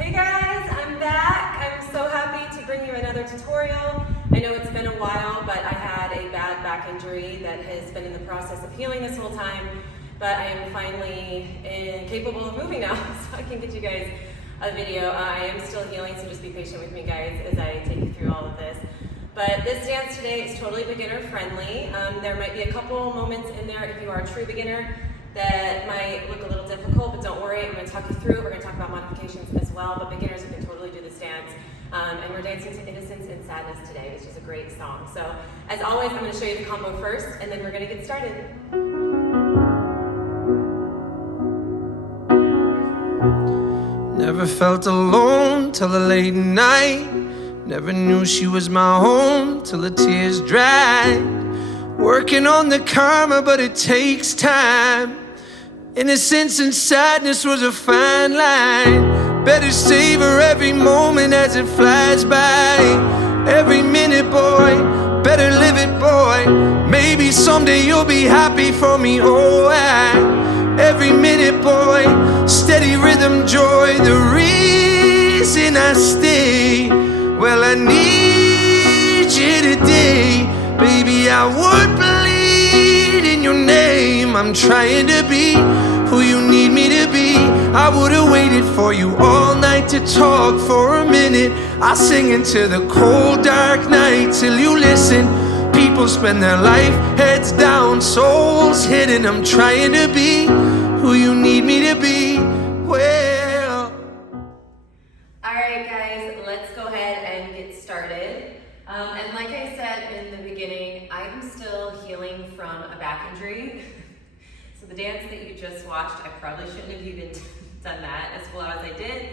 Hey guys, I'm back. I'm so happy to bring you another tutorial. I know it's been a while, but I had a bad back injury that has been in the process of healing this whole time, but I am finally capable of moving now, so I can get you guys a video. I am still healing, so just be patient with me guys as I take you through all of this. But this dance today is totally beginner friendly. There might be a couple moments in there if you are a true beginner that might look a little difficult, but don't worry, I'm going to talk you through it. We're going to talk about modifications as well, but beginners can totally do this dance. And we're dancing to Innocence and Sadness today, which is a great song. So, as always, I'm going to show you the combo first, and then we're going to get started. Never felt alone till the late night. Never knew she was my home till the tears dried. Working on the karma, but it takes time. Innocence and sadness was a fine line. Better savor every moment as it flies by. Every minute, boy, better live it, boy. Maybe someday you'll be happy for me, oh every minute, boy, steady rhythm, joy. The reason I stay, well, I need you today. Baby, I would bleed in your name. I'm trying to be who you need me to be. I would've waited for you all night to talk for a minute. I sing into the cold dark night till you listen. People spend their life heads down, souls hidden. I'm trying to be who you need me to be. Well, Alright guys, let's go ahead and get started. And like I said in the beginning, I'm still healing from a back injury. So the dance that you just watched, I probably shouldn't have even done that as well as I did.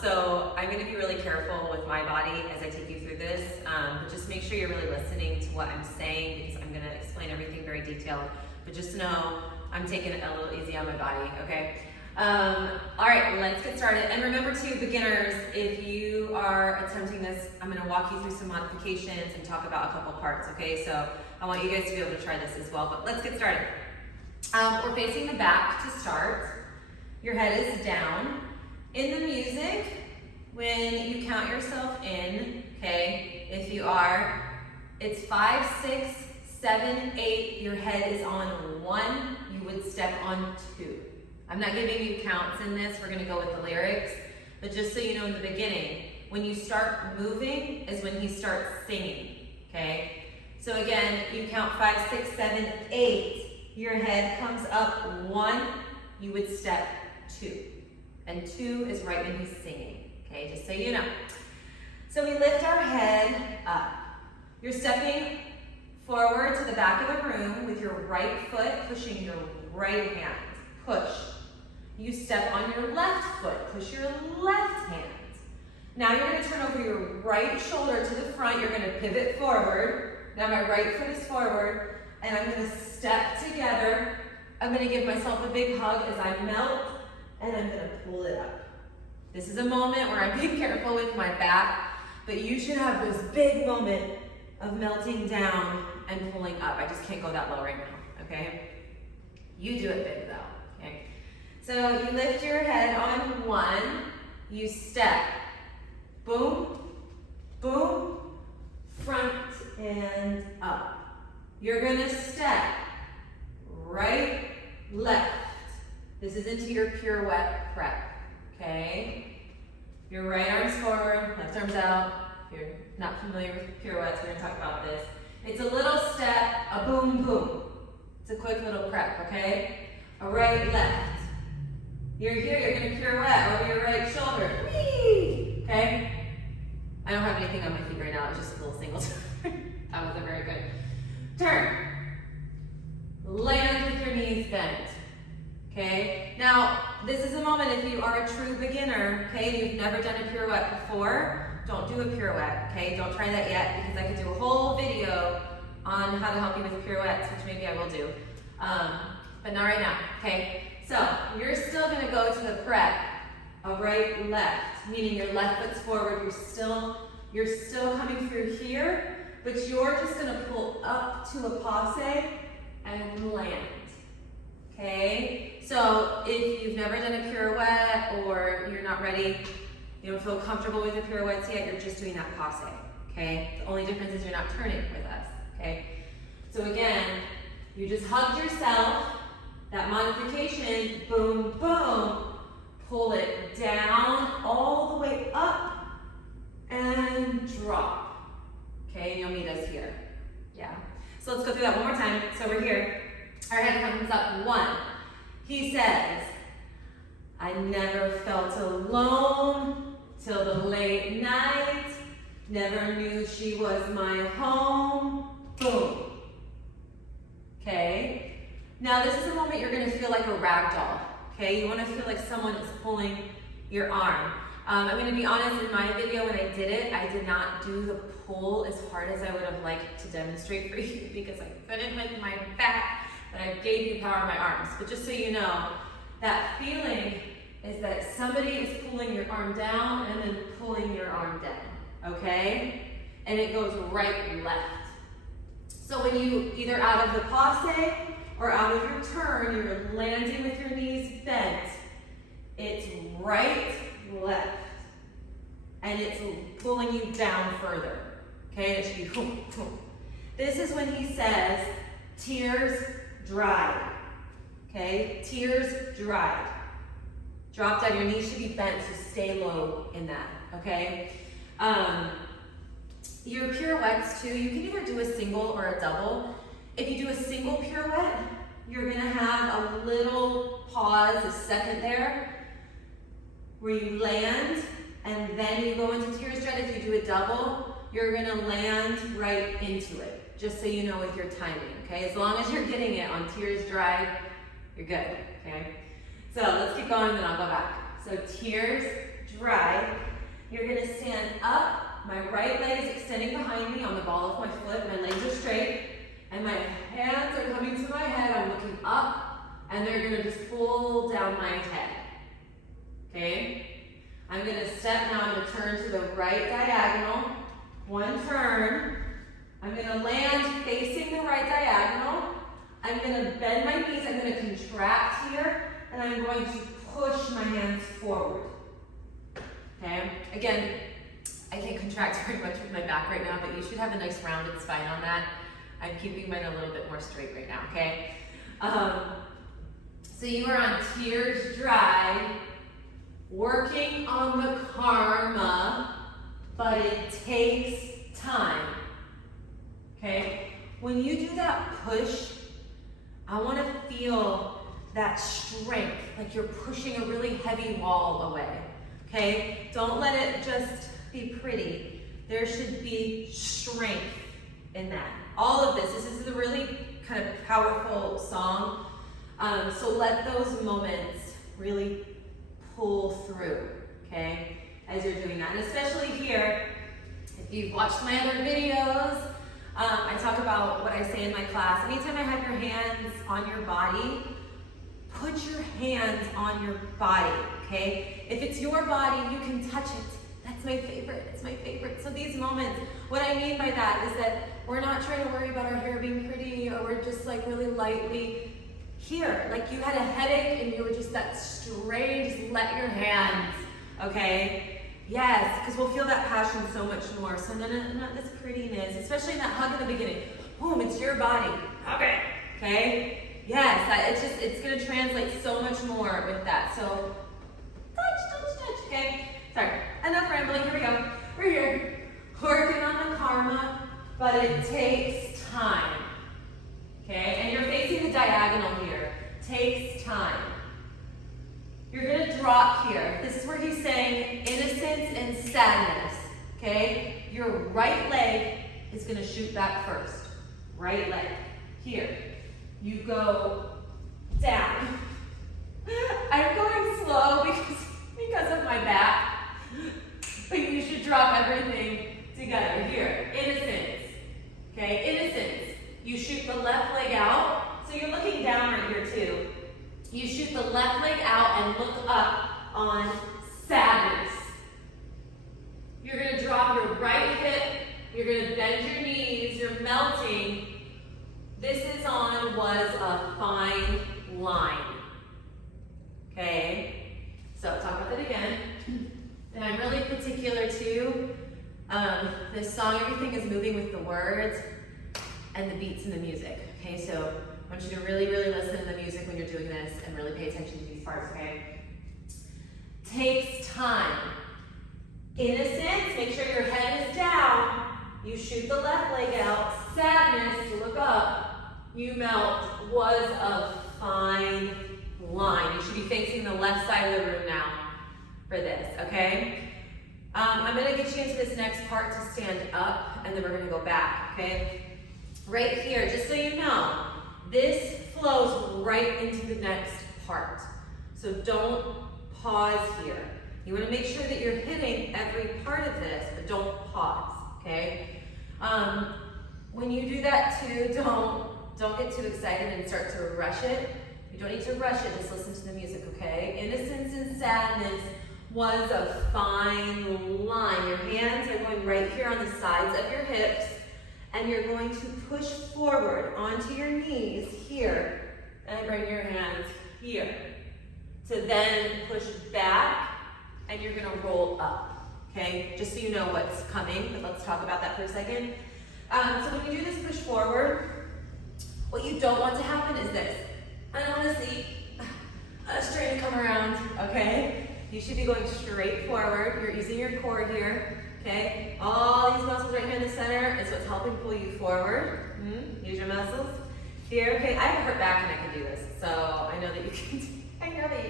So I'm going to be really careful with my body as I take you through this. But just make sure you're really listening to what I'm saying, because I'm going to explain everything very detailed. But just know I'm taking it a little easy on my body, okay? All right, let's get started. And remember too, beginners, if you are attempting this, I'm going to walk you through some modifications and talk about a couple parts, okay? So I want you guys to be able to try this as well, but let's get started. We're facing the back to start. Your head is down. In the music, when you count yourself in, okay, if you are, it's 5, 6, 7, 8, your head is on 1, you would step on 2. I'm not giving you counts in this, we're gonna go with the lyrics, but just so you know in the beginning, when you start moving is when he starts singing, okay? So again, you count 5, 6, 7, 8, your head comes up 1, you would step 2. And 2 is right when he's singing, okay, just so you know. So we lift our head up. You're stepping forward to the back of the room with your right foot pushing your right hand. Push. You step on your left foot, push your left hand. Now you're going to turn over your right shoulder to the front. You're going to pivot forward. Now my right foot is forward, and I'm going to step together. I'm going to give myself a big hug as I melt, and I'm going to pull it up. This is a moment where I'm being careful with my back, but you should have this big moment of melting down and pulling up. I just can't go that low right now, okay? You do it big though, okay? So you lift your head on 1, you step, boom, boom, front and up. You're gonna step, right, left. This is into your pirouette prep, okay? Your right arm's forward, left arm's out. If you're not familiar with pirouettes, we're gonna talk about this. It's a little step, a boom, boom. It's a quick little prep, okay? A right, left. You're here, you're gonna pirouette over your right shoulder. Whee! Okay? I don't have anything on my feet right now, it's just a little single turn. That wasn't very good. Turn. Land with your knees bent. Okay? Now, this is a moment if you are a true beginner, okay, and you've never done a pirouette before, don't do a pirouette, okay? Don't try that yet, because I could do a whole video on how to help you with pirouettes, which maybe I will do. But not right now, okay? So, you're still gonna go to the prep, a right, left, meaning your left foot's forward, you're still coming through here, but you're just gonna pull up to a passe and land, okay? So if you've never done a pirouette or you're not ready, you don't feel comfortable with the pirouettes yet, you're just doing that passe, okay? The only difference is you're not turning with us, okay? So again, you just hugged yourself, that modification, boom, boom, pull it down all the way up and drop, okay? And you'll meet us here, yeah? So let's go through that one more time. So we're here, our head comes up, 1. He says, I never felt alone till the late night, never knew she was my home, boom. Okay, now this is a moment you're gonna feel like a rag doll, okay? You wanna feel like someone is pulling your arm. I'm gonna be honest, in my video when I did it, I did not do the pull as hard as I would have liked to demonstrate for you because I couldn't with my back, but I gave you power in my arms. But just so you know, that feeling is that somebody is pulling your arm down and then pulling your arm down, okay? And it goes right, left. So when you, either out of the passe or out of your turn, you're landing with your knees bent, it's right, left, and it's pulling you down further, okay? And it should be boom, boom. This is when he says, tears dried, okay? Tears dried. Drop down, your knees should be bent, so stay low in that, okay? Your pirouettes too, you can either do a single or a double. If you do a single pirouette, you're gonna have a little pause, a second there, where you land, and then you go into tears dried. If you do a double, you're gonna land right into it, just so you know with your timing, okay? As long as you're getting it on tears dried, you're good, okay? So let's keep going, then I'll go back. So tears dried, you're gonna stand up. My right leg is extending behind me on the ball of my foot. My legs are straight, and my hands are coming to my head. I'm looking up, and they're gonna just pull down my head, okay? I'm gonna step now, I'm gonna turn to the right diagonal. 1 turn. I'm gonna land facing the right diagonal. I'm gonna bend my knees, I'm gonna contract here, and I'm going to push my hands forward, okay? Again, I can't contract very much with my back right now, but you should have a nice rounded spine on that. I'm keeping mine a little bit more straight right now, okay? So you are on tears dry, working on the karma, but it takes time, okay? When you do that push, I wanna feel that strength, like you're pushing a really heavy wall away, okay? Don't let it just be pretty. There should be strength in that. All of this is a really kind of powerful song. So let those moments really pull through, okay, as you're doing that. And especially here, if you've watched my other videos, I talk about what I say in my class. Anytime I have your hands on your body, put your hands on your body, okay? If it's your body, you can touch it. That's my favorite, it's my favorite. So these moments, what I mean by that is that we're not trying to worry about our hair being pretty, or we're just like really lightly here. Like you had a headache and you were just that straight, just let your hands, okay? Yes, because we'll feel that passion so much more. So not this prettiness, especially in that hug in the beginning. Boom, it's your body, okay? Okay? Yes, it's gonna translate so much more with that. So touch, okay? Sorry, enough rambling, here we go. We're here, working on the karma, but it takes time, okay? And you're facing the diagonal here, takes time. You're gonna drop here. This is where he's saying innocence and sadness, okay? Your right leg is gonna shoot back first, right leg, here. You go down. I'm going slow because of my back. But you should drop everything together. Here, innocence, okay, innocence. You shoot the left leg out, so you're looking down right here too. You shoot the left leg out and look up on sadness. You're gonna drop your right hip, you're gonna bend your knees, you're melting. This is on was a fine line. Okay? So talk about that again. And I'm really particular too. This song, everything is moving with the words and the beats and the music. Okay, so I want you to really, really listen to the music when you're doing this and really pay attention to these parts, okay? Takes time. Innocence, make sure your head is down. You shoot the left leg out. Sadness, look up. You melt, was a fine line. You should be facing the left side of the room now for this, okay? I'm gonna get you into this next part to stand up, and then we're gonna go back, okay? Right here, just so you know, this flows right into the next part. So don't pause here. You wanna make sure that you're hitting every part of this, but don't pause, okay? When you do that too, don't get too excited and start to rush it. You don't need to rush it, just listen to the music, okay? Innocence and sadness was a fine line. Your hands are going right here on the sides of your hips, and you're going to push forward onto your knees here, and bring your hands here. To then push back, and you're gonna roll up, okay? Just so you know what's coming, but let's talk about that for a second. So when you do this push forward, what you don't want to happen is this. I don't want to see a straight come around, okay? You should be going straight forward. You're using your core here, okay? All these muscles right here in the center is what's helping pull you forward. Use your muscles here, okay? I have a hurt back and I can do this, so I know that you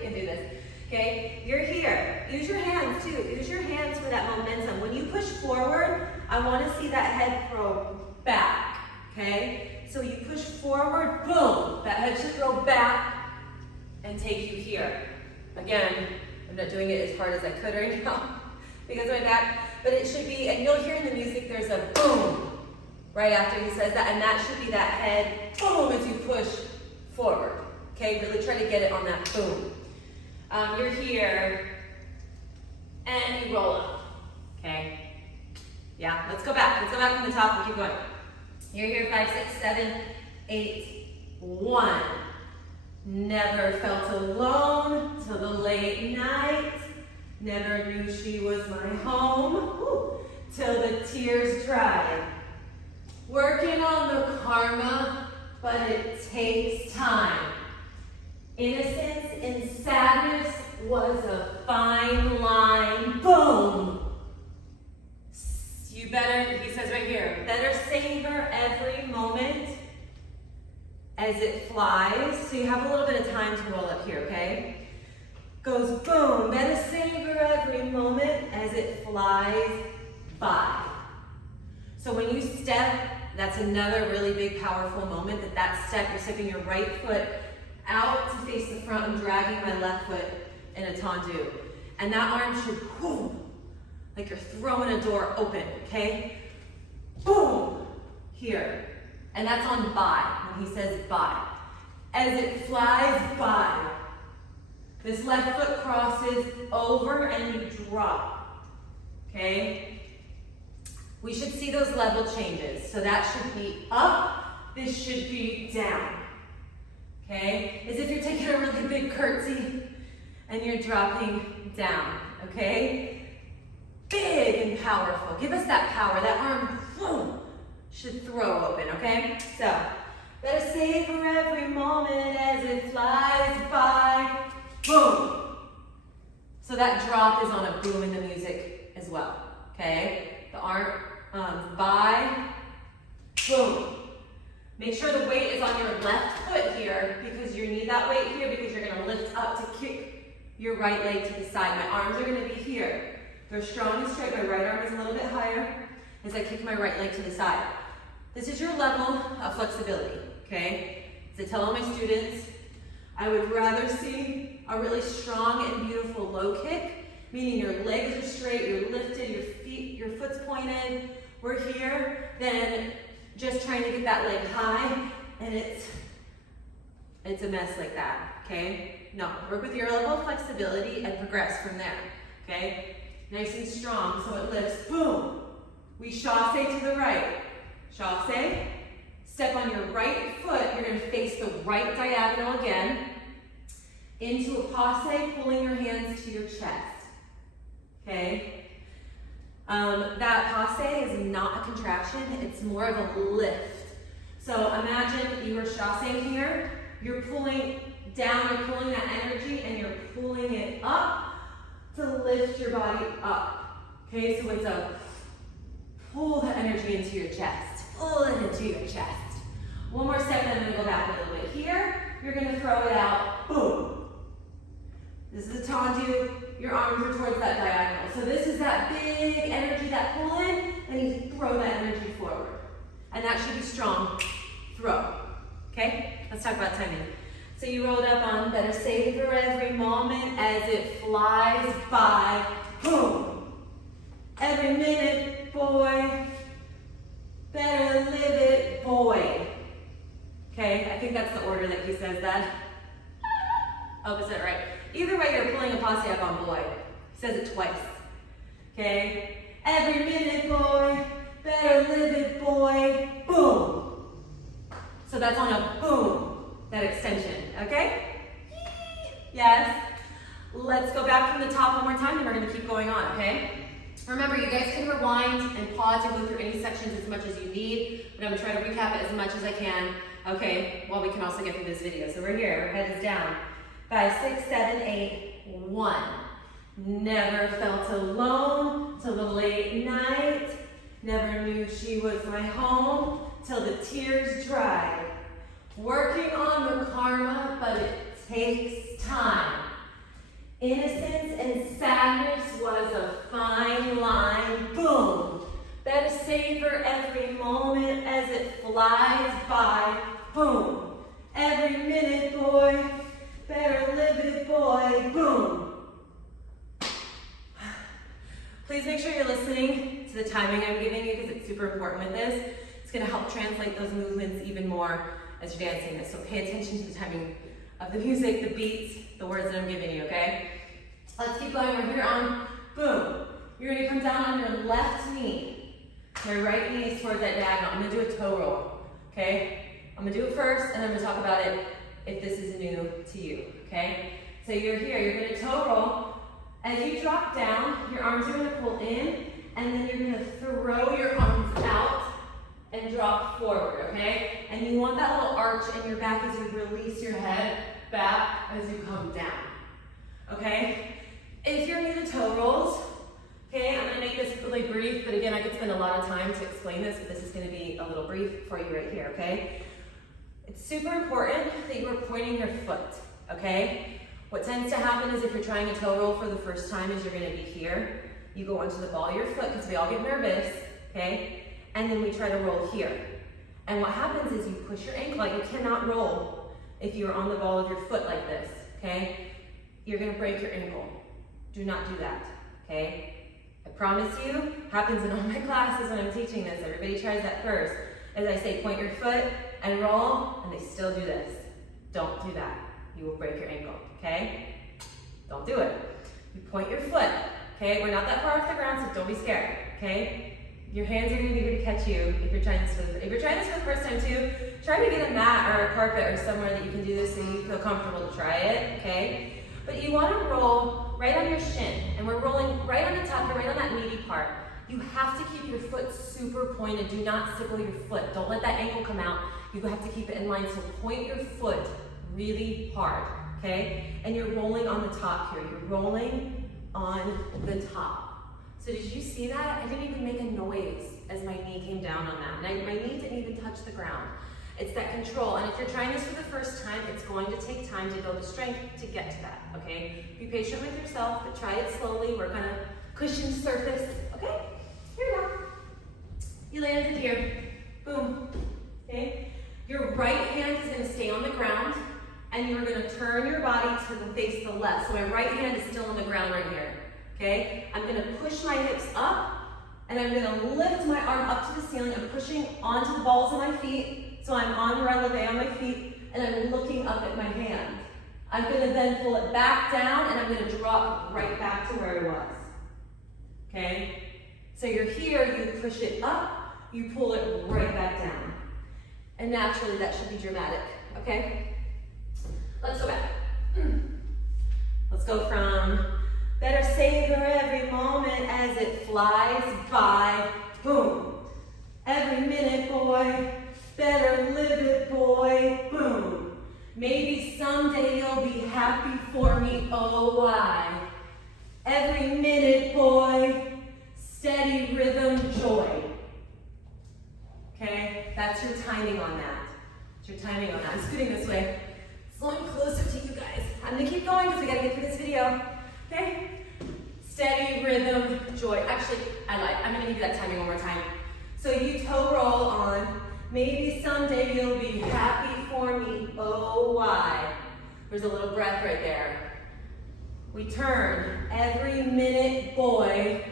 can do this, okay? You're here. Use your hands too. Use your hands for that momentum. When you push forward, I want to see that head throw back, okay? So you push forward, boom, that head should throw back and take you here. Again, I'm not doing it as hard as I could right now because of my back, but it should be, and you'll hear in the music, there's a boom right after he says that, and that should be that head, boom, as you push forward, okay? Really try to get it on that boom. You're here, and you roll up, okay? Yeah, let's go back. Let's go back from the top and keep going. You're here, 5, 6, 7, 8, 1. Never felt alone till the late night. Never knew she was my home. Woo. Till the tears dried. Working on the karma, but it takes time. Innocence and sadness was a fine line. Boom. You better, he says right here, better savor every moment as it flies. So you have a little bit of time to roll up here, okay? Goes boom, better savor every moment as it flies by. So when you step, that's another really big, powerful moment, that step, you're stepping your right foot out to face the front and dragging my left foot in a tendu. And that arm should, boom, like you're throwing a door open, okay? Boom, here. And that's on by, when he says by. As it flies by, this left foot crosses over and you drop, okay? We should see those level changes. So that should be up, this should be down, okay? As if you're taking a really big curtsy and you're dropping down, okay? Big and powerful. Give us that power. That arm, boom, should throw open, okay? So, better savor every moment as it flies by. Boom. So that drop is on a boom in the music as well, okay? The arm, by, boom. Make sure the weight is on your left foot here because you need that weight here because you're gonna lift up to kick your right leg to the side. My arms are gonna be here. They're strong and straight. My right arm is a little bit higher as I kick my right leg to the side. This is your level of flexibility, okay? As I tell all my students, I would rather see a really strong and beautiful low kick, meaning your legs are straight, you're lifted, your foot's pointed, we're here, than just trying to get that leg high and it's a mess like that, okay? No, work with your level of flexibility and progress from there, okay? Nice and strong, so it lifts, boom. We chasse to the right. Chasse, step on your right foot, you're gonna face the right diagonal again, into a passe, pulling your hands to your chest, okay? That passe is not a contraction, it's more of a lift. So imagine you were chassing here, you're pulling down, you're pulling that energy and you're pulling it up to lift your body up, okay? So it's a pull the energy into your chest, pull it into your chest. One more step and I'm gonna go back a little bit. Here, you're gonna throw it out, boom. This is a tendu, your arms are towards that diagonal. So this is that big energy, that pull in, and you throw that energy forward. And that should be strong, throw, okay? Let's talk about timing. So you rolled up on better savor every moment as it flies by, boom. Every minute, boy, better live it, boy. Okay, I think that's the order that he says that. Oh, is that right? Either way, you're pulling a passe up on boy. He says it twice. Okay? Every minute, boy, better live it, boy, boom. So that's on a boom, that extension, okay? Yes. Let's go back from the top one more time and we're gonna keep going on, okay? Remember, you guys can rewind and pause and go through any sections as much as you need, but I'm gonna try to recap it as much as I can, okay, while we can also get through this video. So we're here, our head is down. 5, 6, 7, 8, 1. Never felt alone till the late night. Never knew she was my home till the tears dried. Working on the karma, but it takes time. Innocence and sadness was a fine line, boom. Better savor every moment as it flies by, boom. Every minute, boy, better live it, boy, boom. Please make sure you're listening to the timing I'm giving you because it's super important with this. It's gonna help translate those movements even more as you're dancing this. So pay attention to the timing of the music, the beats, the words that I'm giving you, okay? Let's keep going. We're here on boom. You're gonna come down on your left knee. Your right knee is towards that diagonal. I'm gonna do a toe roll, okay? I'm gonna do it first and I'm gonna talk about it if this is new to you, okay? So you're here, you're gonna toe roll. As you drop down, your arms are gonna pull in and then you're gonna throw your arms out and drop forward, okay? And you want that little arch in your back as you release your head back as you come down, okay? If you're new to toe rolls, okay, I'm gonna make this really brief, but again, I could spend a lot of time to explain this, but this is gonna be a little brief for you right here, okay? It's super important that you are pointing your foot, okay? What tends to happen is if you're trying a toe roll for the first time is you're gonna be here. You go onto the ball of your foot, because we all get nervous, okay? And then we try to roll here. And what happens is you push your ankle out. You cannot roll if you're on the ball of your foot like this, okay? You're gonna break your ankle. Do not do that, okay? I promise you, happens in all my classes when I'm teaching this. Everybody tries that first. As I say, point your foot and roll, and they still do this. Don't do that. You will break your ankle, okay? Don't do it. You point your foot, okay? We're not that far off the ground, so don't be scared, okay? Your hands are gonna be here to catch you if you're trying this for the first time too. Try to get a mat or a carpet or somewhere that you can do this so you feel comfortable to try it, okay? But you wanna roll right on your shin, and we're rolling right on the top, right on that meaty part. You have to keep your foot super pointed. Do not sickle your foot. Don't let that ankle come out. You have to keep it in line, so point your foot really hard, okay? And you're rolling on the top here. You're rolling on the top. So did you see that? I didn't even make a noise as my knee came down on that. And my knee didn't even touch the ground. It's that control. And if you're trying this for the first time, it's going to take time to build the strength to get to that, okay? Be patient with yourself, but try it slowly. Work on a cushioned surface, okay? Here we go. You landed here. Boom, okay? Your right hand is gonna stay on the ground, and you're gonna turn your body to face the left. So my right hand is still on the ground right here, okay? I'm gonna push my hips up, and I'm gonna lift my arm up to the ceiling. I'm pushing onto the balls of my feet, so I'm on releve on my feet, and I'm looking up at my hand. I'm gonna then pull it back down, and I'm gonna drop right back to where I was, okay? So you're here, you push it up, you pull it right back down. And naturally, that should be dramatic, okay? Let's go back. Let's go from better savor every moment as it flies by. Boom. Every minute, boy. Better live it, boy. Boom. Maybe someday you'll be happy for me. Oh, why? Every minute, boy. Steady rhythm, joy. Okay? That's your timing on that. That's your timing on that. I'm scooting this way. So I'm closer to you guys. I'm gonna keep going because we gotta get through this video. Okay? Steady rhythm, joy. Actually, I'm gonna give you that timing one more time. So you toe roll on. Maybe someday you'll be happy for me. Oh, why? There's a little breath right there. We turn. Every minute, boy.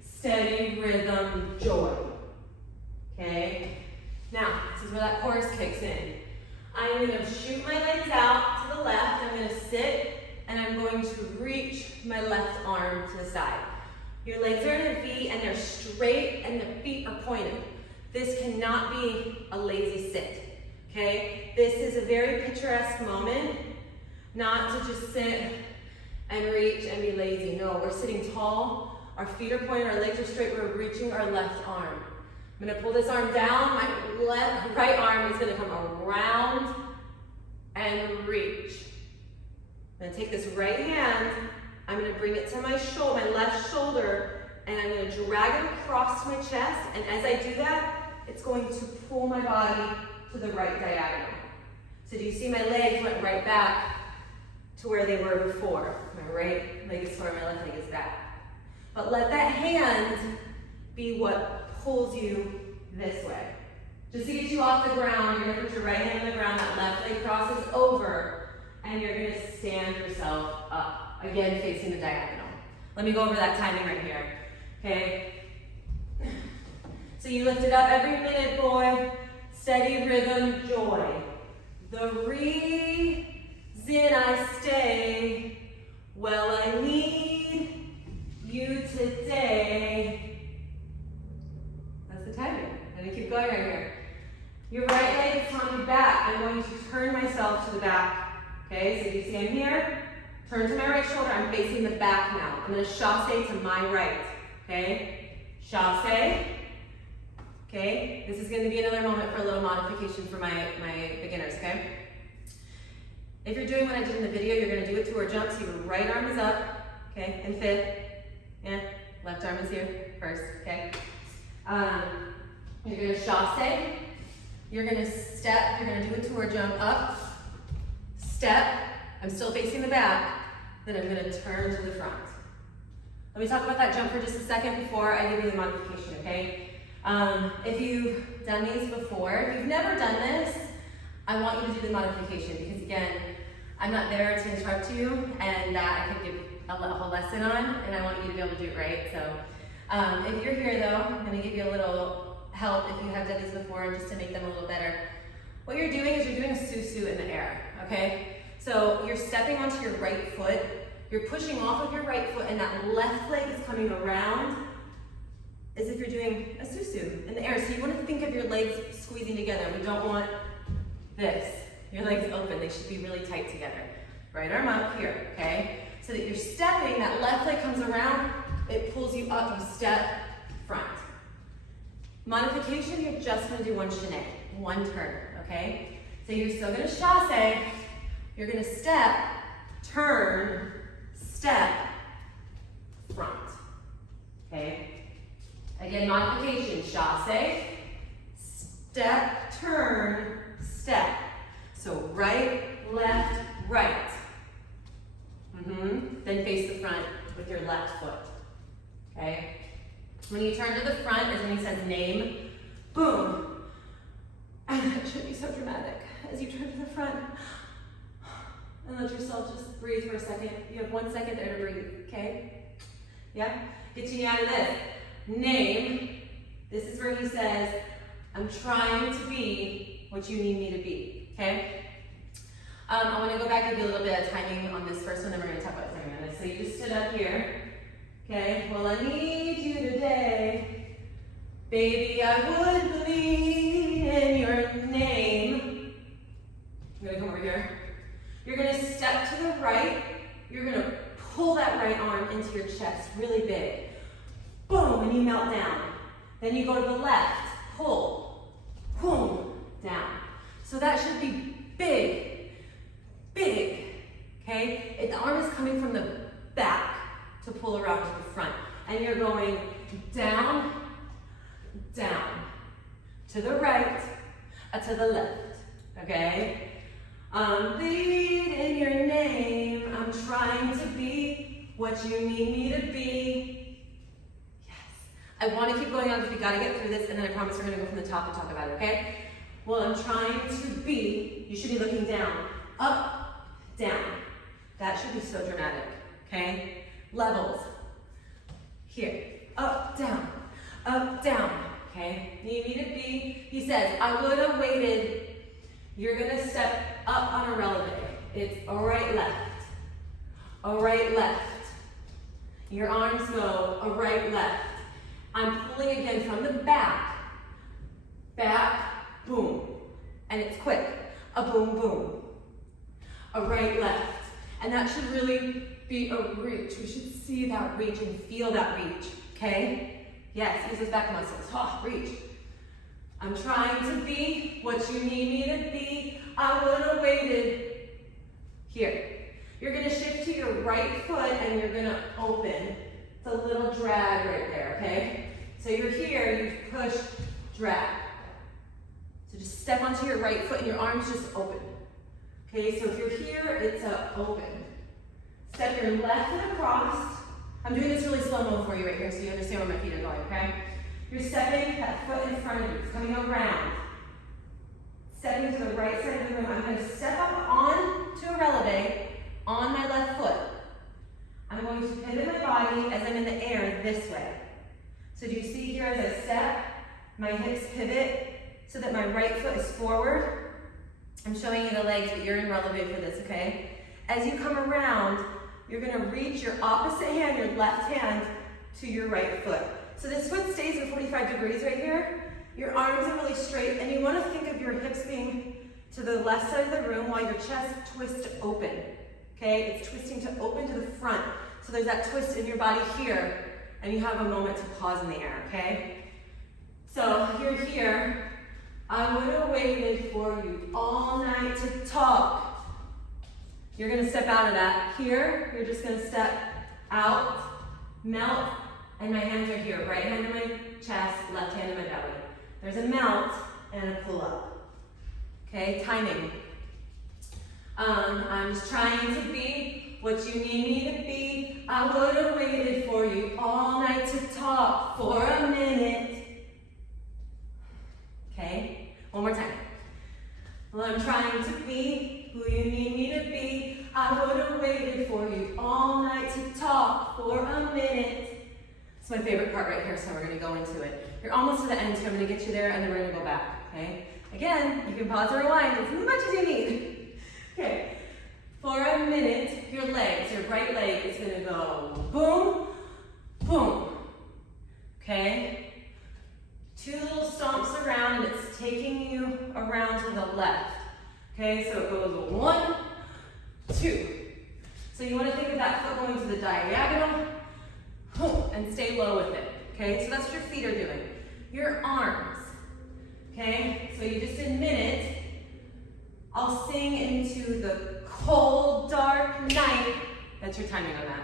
Steady rhythm, joy. Okay? Now, this is where that chorus kicks in. I'm going to shoot my legs out to the left. I'm going to sit, and I'm going to reach my left arm to the side. Your legs are in a V, and they're straight, and the feet are pointed. This cannot be a lazy sit, okay? This is a very picturesque moment, not to just sit and reach and be lazy. No, we're sitting tall, our feet are pointed, our legs are straight, we're reaching our left arm. I'm gonna pull this arm down, my right arm is gonna come around and reach. I'm gonna take this right hand, I'm gonna bring it to my shoulder, my left shoulder, and I'm gonna drag it across my chest, and as I do that, it's going to pull my body to the right diagonal. So do you see my legs went right back to where they were before? My right leg is forward, my left leg is back. But let that hand be what pulls you this way. Just to get you off the ground, you're gonna put your right hand on the ground, that left leg crosses over, and you're gonna stand yourself up. Again, facing the diagonal. Let me go over that timing right here, okay? So you lift it up every minute, boy. Steady rhythm, joy. The reason I stay, well, I need you today. That's the timing. I'm gonna keep going right here. Your right leg is on your back. I'm going to turn myself to the back. Okay, so you see I'm here. Turn to my right shoulder. I'm facing the back now. I'm gonna chasse to my right. Okay, chasse. Okay, this is gonna be another moment for a little modification for my beginners, okay? If you're doing what I did in the video, you're gonna do it to our jump, so your right arm is up, okay, in fifth. Yeah, left arm is here first, okay? You're gonna chasse, you're gonna step, you're gonna do a tour jump up, step, I'm still facing the back, then I'm gonna turn to the front. Let me talk about that jump for just a second before I give you the modification, okay? If you've done these before, if you've never done this, I want you to do the modification because again, I'm not there to interrupt you and that I could give a whole lesson on and I want you to be able to do it right. So if you're here though, I'm going to give you a little help if you have done these before just to make them a little better. What you're doing is you're doing a susu in the air, okay? So you're stepping onto your right foot, you're pushing off of your right foot and that left leg is coming around as if you're doing a susu in the air. So you want to think of your legs squeezing together. We don't want this. Your legs open, they should be really tight together. Right arm up here, okay? So that you're stepping, that left leg comes around, it pulls you up, you step front. Modification, you're just gonna do one chaîné, one turn, okay? So you're still gonna chasse, you're gonna step, turn, step, front, okay? Again, modification, chasse, step, turn, step. So right, left, right. Then face the front with your left foot, okay? When you turn to the front is when he says name, boom. And that should be so dramatic. As you turn to the front, and let yourself just breathe for a second. You have 1 second there to breathe, okay? Yeah? Get you out of this. Name, this is where he says, I'm trying to be what you need me to be, okay? I want to go back and give you a little bit of timing on this first one, and we're going to talk about timing on this. So you just stood up here, okay? Well, I need you today, baby, I would believe in your name. I'm going to come over here. You're going to step to the right, you're going to pull that right arm into your chest, really big. Boom, and you melt down. Then you go to the left, pull, boom, down. So that should be big, big, okay? The arm is coming from the back to pull around to the front. And you're going down, down, to the right, to the left, okay? Lead in your name, I'm trying to be what you need me to be. Yes. I want to keep going on because we got to get through this, and then I promise we're going to go from the top and talk about it, okay? Well, I'm trying to be, you should be looking down, up, down. That should be so dramatic, okay? Levels. Here, up, down, okay? Need me to be, he says, I would have waited. You're gonna step up on a releve. It's a right, left, a right, left. Your arms go a right, left. I'm pulling again from the back, boom. And it's quick, a boom, boom. A right, left. And that should really be a reach. We should see that reach and feel that reach, okay? Yes, use those back muscles. Oh, reach. I'm trying to be what you need me to be. I would have waited. Here. You're gonna shift to your right foot and you're gonna open. It's a little drag right there, okay? So you're here, you push, drag. So just step onto your right foot and your arms just open. Okay, so if you're here, it's open. Step your left foot across. I'm doing this really slow-mo for you right here so you understand where my feet are going, okay? You're stepping that foot in front of you. It's coming around. Stepping to the right side of the room. I'm going to step up on to a releve on my left foot. I'm going to pivot my body as I'm in the air this way. So do you see here as I step, my hips pivot so that my right foot is forward? I'm showing you the legs, but you're in releve for this, okay? As you come around, you're going to reach your opposite hand, your left hand, to your right foot. So this foot stays in 45 degrees right here. Your arms are really straight, and you want to think of your hips being to the left side of the room while your chest twists open. Okay? It's twisting to open to the front. So there's that twist in your body here, and you have a moment to pause in the air, okay? So you're here. I would have waited for you all night to talk. You're going to step out of that. Here, you're just going to step out, melt, and my hands are here. Right hand in my chest, left hand in my belly. There's a melt and a pull up. Okay, timing. I'm just trying to be what you need me to be. I would have waited for you all night to talk for a minute. Okay, one more time. Well, I'm trying to be who you need me to be. I would have waited for you all night to talk for a minute. It's my favorite part right here, so we're going to go into it. You're almost to the end, so I'm going to get you there, and then we're going to go back, okay? Again, you can pause or rewind as much as you need. Okay, for a minute, your legs, your right leg is going to go boom, boom, okay? 2 little stomps around, and it's taking you around to the left. Okay, so it goes 1, 2. So you want to think of that foot going to the diagonal, and stay low with it. Okay, so that's what your feet are doing. Your arms. Okay, so you just did minute. I'll sing into the cold, dark night. That's your timing on that.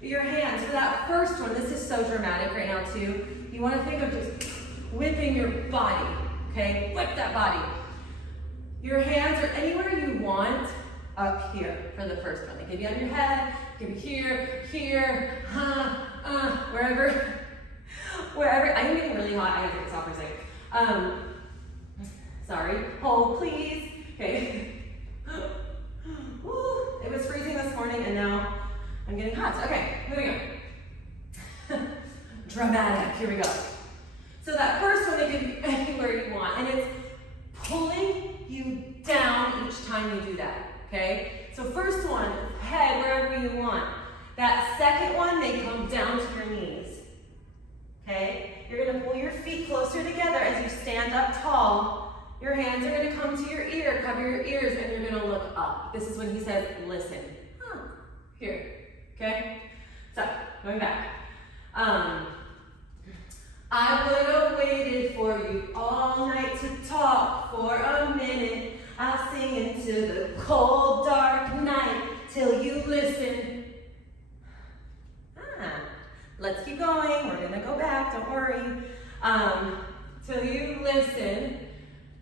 Your hands, for that first one, this is so dramatic right now too. You want to think of just whipping your body, okay? Whip that body. Your hands are anywhere you want up here for the first one. They could be on your head, it could be here, wherever. I'm getting really hot. I have to take this off for a second. Sorry. Hold, please. Okay. Woo. It was freezing this morning, and now I'm getting hot. Okay, moving on. Dramatic. Here we go. So that first one, it could be anywhere you want, and it's pulling you down each time you do that, okay? So first one, head wherever you want. That second one, they come down to your knees, okay? You're gonna pull your feet closer together as you stand up tall. Your hands are gonna come to your ear, cover your ears, and you're gonna look up. This is when he says, listen. Here. Okay? So, going back. I would have waited for you all night to talk for a minute. I'll sing into the cold, dark night till you listen. Let's keep going. We're gonna go back, don't worry. Till you listen,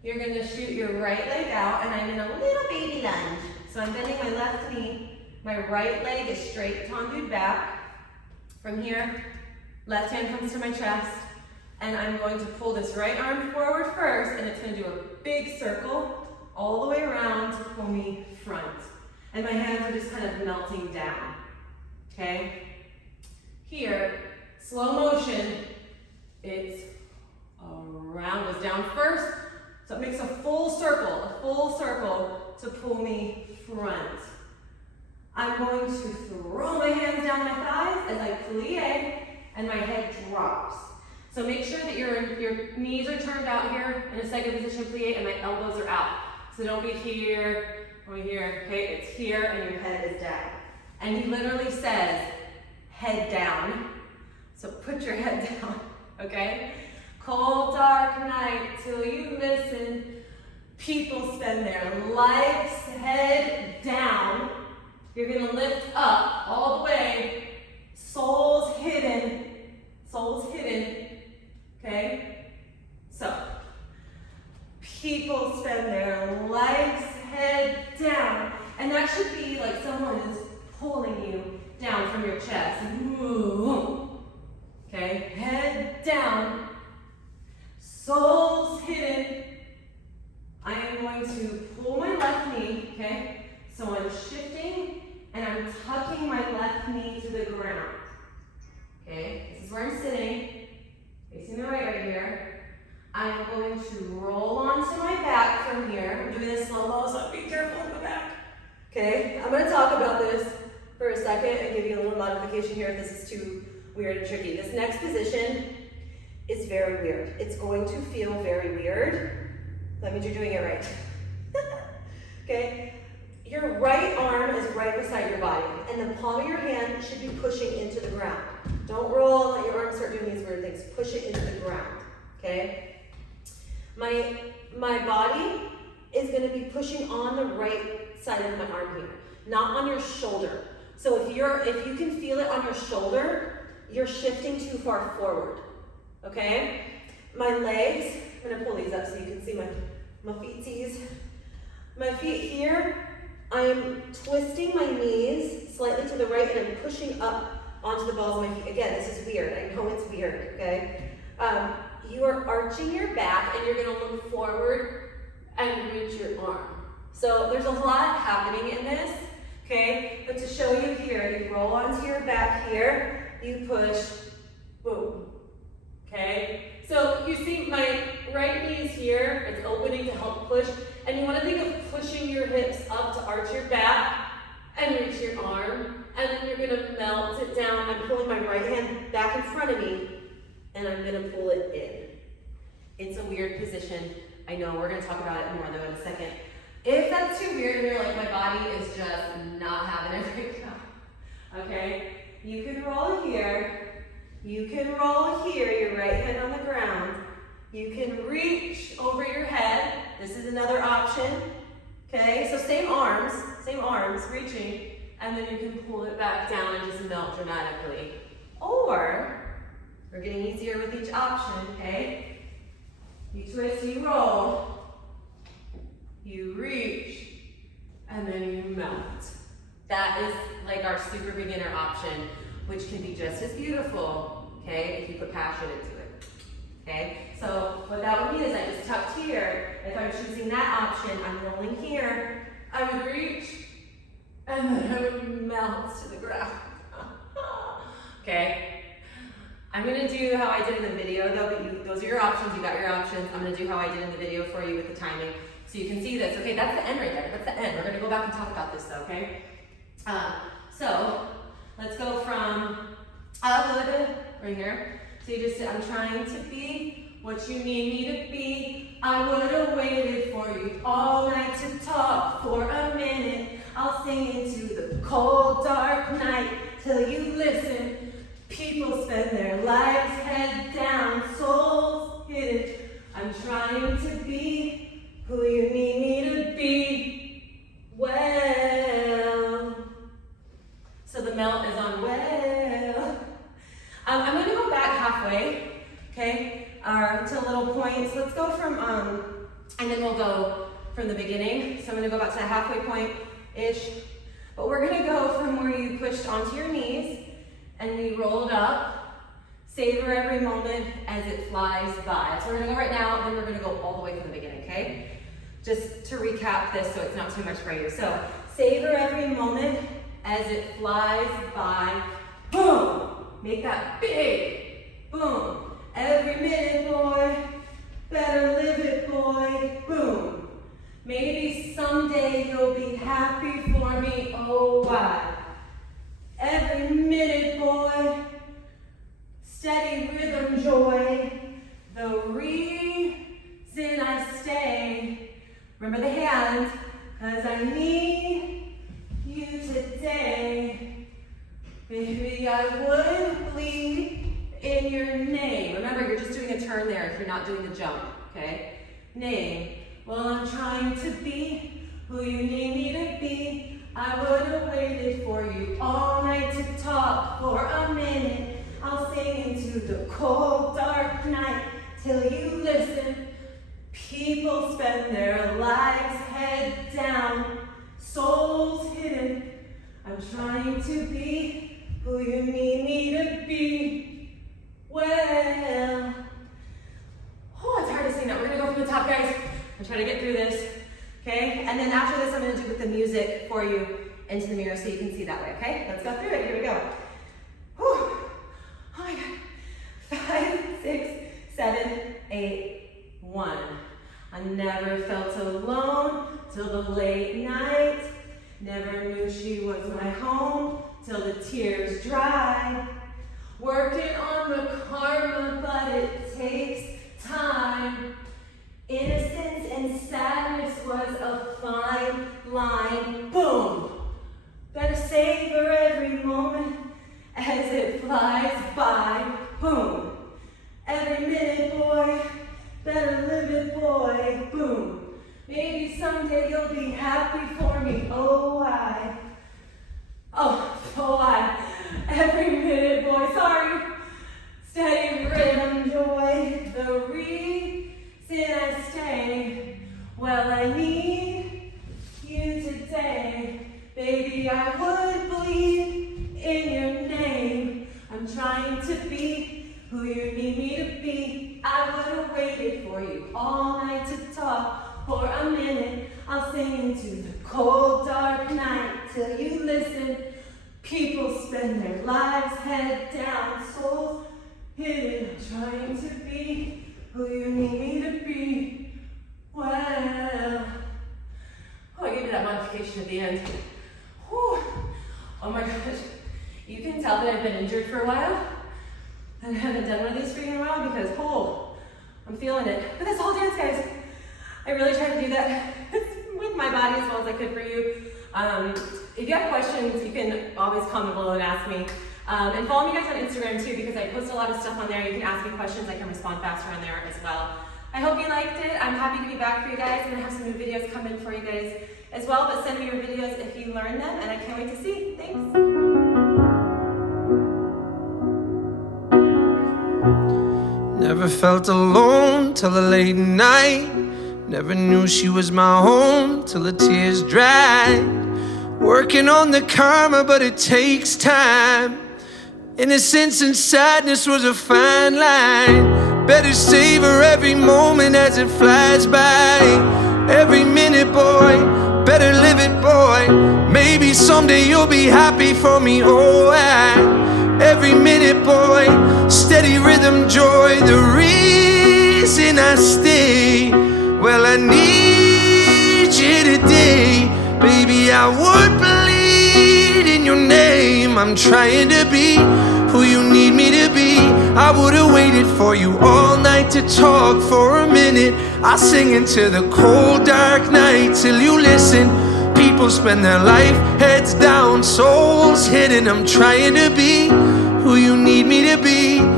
you're gonna shoot your right leg out, and I'm in a little baby lunge. So I'm bending my left knee. My right leg is straight, tendued back. From here, left hand comes to my chest, and I'm going to pull this right arm forward first, and it's gonna do a big circle all the way around to pull me front. And my hands are just kind of melting down, okay? Here, slow motion, it's around, goes down first, so it makes a full circle to pull me front. I'm going to throw my hands down my thighs as I plie, and my head drops. So make sure that your knees are turned out here in a second position plie, and my elbows are out. So don't be here, or here, okay? It's here, and your head is down. And he literally says, head down. So put your head down, okay? Cold, dark night till you listen. People spend their life's head down. You're gonna lift up all the way. Soul's hidden, okay? So, people spend their life's head down. And that should be like someone is pulling you down from your chest. Ooh. Okay, head down, soul's hidden. I am going to pull my left knee, okay? So I'm shifting and I'm tucking my left knee to the ground. Okay, this is where I'm sitting, facing the right here. I'm going to roll onto my back from here. I'm doing this slow-mo, so be careful in the back. Okay, I'm gonna talk about this for a second and give you a little modification here if this is too weird and tricky. This next position is very weird. It's going to feel very weird. That means you're doing it right. Okay? Your right arm is right beside your body, and the palm of your hand should be pushing into the ground. Don't roll and let your arms start doing these weird things. Push it into the ground, okay? My body is gonna be pushing on the right side of my arm here, not on your shoulder. So if you can feel it on your shoulder, you're shifting too far forward, okay? My legs, I'm gonna pull these up so you can see my feetsies. My feet here, I'm twisting my knees slightly to the right and I'm pushing up onto the balls of my feet. Again, this is weird, I know it's weird, okay? You are arching your back and you're gonna look forward and reach your arm. So there's a lot happening in this, okay? But to show you here, you roll onto your back here, you push, boom, okay? So you see my right knee is here, it's opening to help push, and you want to think of pushing your hips up to arch your back and reach your arm, and then you're going to melt it down. I'm pulling my right hand back in front of me, and I'm going to pull it in. It's a weird position. I know, we're going to talk about it more though in a second. If that's too weird and you're like, my body is just not having it right now, okay? You can roll here. You can roll here, your right hand on the ground. You can reach over your head. This is another option, okay? So same arms, reaching, and then you can pull it back down and just melt dramatically. Or, we're getting easier with each option, okay? You twist, you roll, you reach, and then you melt. That is like our super beginner option, which can be just as beautiful, okay, if you put passion into it, okay? So what that would mean is I just tucked here. If I'm choosing that option, I'm rolling here. I would reach, and then I would melt to the ground, okay? I'm gonna do how I did in the video though, but those are your options, you got your options. I'm gonna do how I did in the video for you with the timing, so you can see this. Okay, that's the end right there, that's the end. We're gonna go back and talk about this though, okay? So, let's go from right here. So you just say, I'm trying to be what you need me to be. I would have waited for you all night to talk for a minute. I'll sing into the cold, dark night till you listen. People spend their lives head down, souls hidden. I'm trying to be who you need me to be. Well, so the melt is on well. I'm going to go back halfway, okay, to little points. Let's go from, and then we'll go from the beginning. So I'm going to go back to the halfway point-ish. But we're going to go from where you pushed onto your knees and we rolled up. Savor every moment as it flies by. So we're going to go right now, then we're going to go all the way from the beginning, okay? Just to recap this so it's not too much for you. So savor every moment as it flies by. Boom! Make that big. Boom. Every minute, boy. Better live it, boy. Boom. Maybe someday you'll be happy for me. Oh, why? Every minute, boy. Steady rhythm, joy. The reason I stay. Remember the hand, 'cause I need you today. Baby, I wouldn't bleed in your name. Remember, you're just doing a turn there if you're not doing the jump, okay? Name. Well, I'm trying to be who you need me to be. I would have waited for you all night to talk for a minute. I'll sing into the cold, dark night till you listen. People spend their lives head down, souls hidden. I'm trying to be who you need me to be. Well, oh, it's hard to sing that. We're gonna go from the top, guys. I'm trying to get through this, okay? And then after this, I'm gonna do with the music for you into the mirror so you can see that way, okay? Let's go through it. Here we go. Whew. Oh my God. 5, 6, 7, 8, 1. I never felt alone till the late night. Never knew she was my home till the tears dried. Working on the karma, but it takes time. Innocence and sadness was a fine line. Boom. Better savor every moment as it flies by. Boom. Every minute, boy. Better live it, boy. Boom. Maybe someday you'll be happy for me. Oh, why? Oh, why? Every minute, boy. Sorry. Steady rhythm, joy. The reason I stay. Well, I need you today. Baby, I would bleed in your name. I'm trying to be who you need me to be. I would have waited for you all night to talk for a minute. I'll sing into the cold, dark night till you listen. People spend their lives head down, souls hidden. I'm trying to be who you need me to be. Well, oh, I gave you that modification at the end. Whew. Oh my gosh. You can tell that I've been injured for a while. And I haven't done one of these for you in a while because, oh, I'm feeling it. But that's all dance, guys. I really tried to do that with my body as well as I could for you. If you have questions, you can always comment below and ask me. And follow me guys on Instagram too because I post a lot of stuff on there. You can ask me questions. I can respond faster on there as well. I hope you liked it. I'm happy to be back for you guys. I'm going to have some new videos coming for you guys as well. But send me your videos if you learn them. And I can't wait to see. Thanks. Never felt alone till the late night. Never knew she was my home till the tears dried. Working on the karma, but it takes time. Innocence and sadness was a fine line. Better savor every moment as it flies by. Every minute, boy, better live it, boy. Maybe someday you'll be happy for me, oh, every minute, boy, steady rhythm, joy. The reason I stay, well, I need you today. Baby, I would bleed in your name. I'm trying to be who you need me to be. I would have waited for you all night to talk for a minute. I'll sing into the cold, dark night till you listen. people spend their life heads down, souls hidden. I'm trying to be who you need me to be.